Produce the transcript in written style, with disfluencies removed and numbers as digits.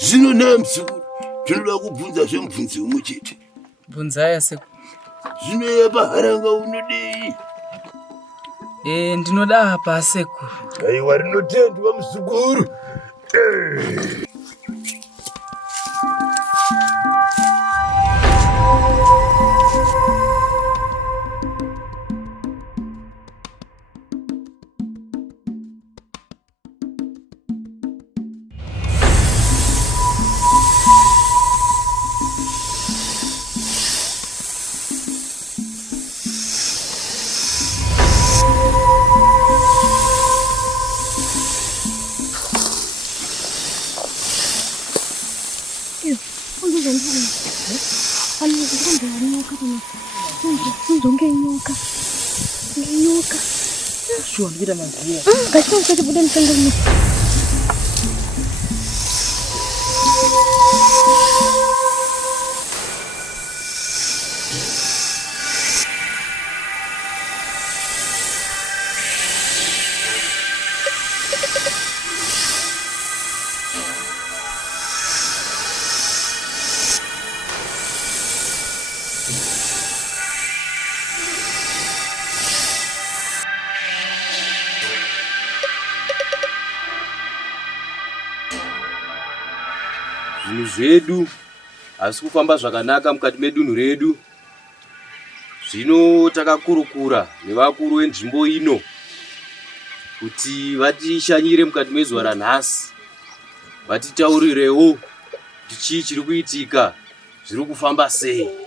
Zvino namsukuru tinoda kubvunza zvemubvunzi umwe chete. Bvunzai asekuru. Zvino yapaharanga unodei? Ndinoda apa asekuru. Aiwa rinotendwa musukuru. Zvinhu zvedu hazvi kufamba zvakanaka mukati medunhu redu. Zvino takakurukura nevakuru venzvimbo ino kuti vatishanyire mukati mezuva ranhasi, vatitaurirewo kuti chii chiri kuitika, zviri kufamba sei.